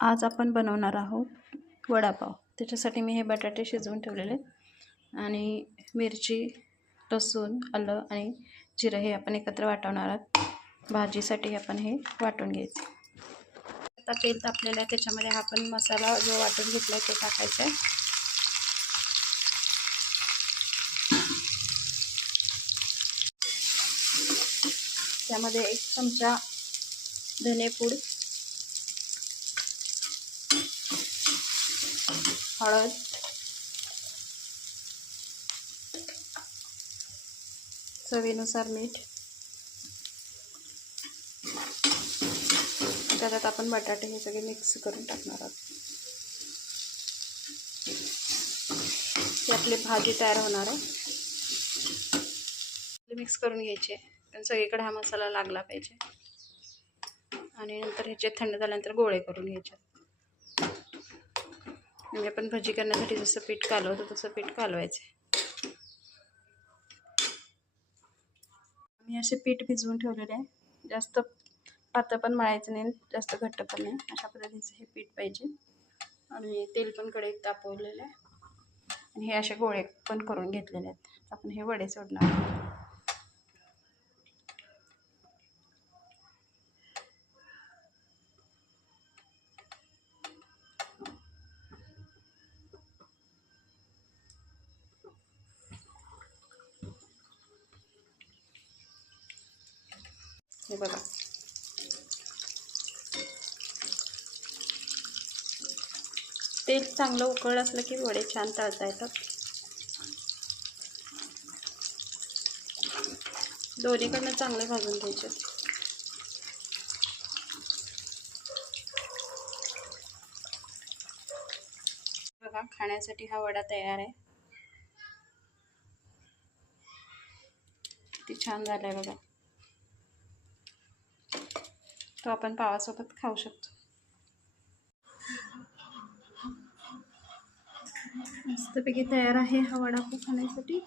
आज आपण बनवणार आहोत वडापाव। त्याच्यासाठी मी हे बटाटे शिजवून ठेवलेले आणि मिरची, लसूण, आलं आणि जिरं हे आपण एकत्र वाटवणार आहोत। भाजीसाठी आपण हे वाटून घ्यायचे। आता तेल तापलेलं आहे, त्याच्यामध्ये आपण मसाला जो वाटून घेतला ते टाकायचा आहे। त्यामध्ये 1 चमचा धनेपूड, हळद, चवीनुसार मीठ, त्याच्यात आपण बटाटे हे सगळे मिक्स करून टाकणार आहोत। ही आपली भाजी तयार होणार आहे। मिक्स करून घ्यायचे, पण सगळीकडे हा मसाला लागला पाहिजे। आणि नंतर ह्याचे थंड झाल्यानंतर गोळे करून घ्यायचे। म्हणजे आपण भजी करण्यासाठी जसं पीठ कालवतो तसं पीठ कालवायचे। मी असे पीठ भिजवून ठेवलेले आहे। जास्त पातळ पण मळायचं नाही, जास्त घट्ट पण नाही, अशा पद्धतीचं हे पीठ पाहिजे। आणि तेल पण कढईत तापवलेलं आहे आणि हे असे गोळे पण करून घेतलेले आहेत। आपण हे वडे सोडणार। हे बघा, तेल चांगलं उकळलं असलं की वडे छान तळता येतात। दोन्हीकडनं चांगले भाजून घ्यायचे। बघा, खाण्यासाठी हा वडा तयार आहे। किती छान झालाय बघा। तो आपण पावासोबत खाऊ शकतो। मस्तपैकी तयार आहे हा वडापाव खाण्यासाठी।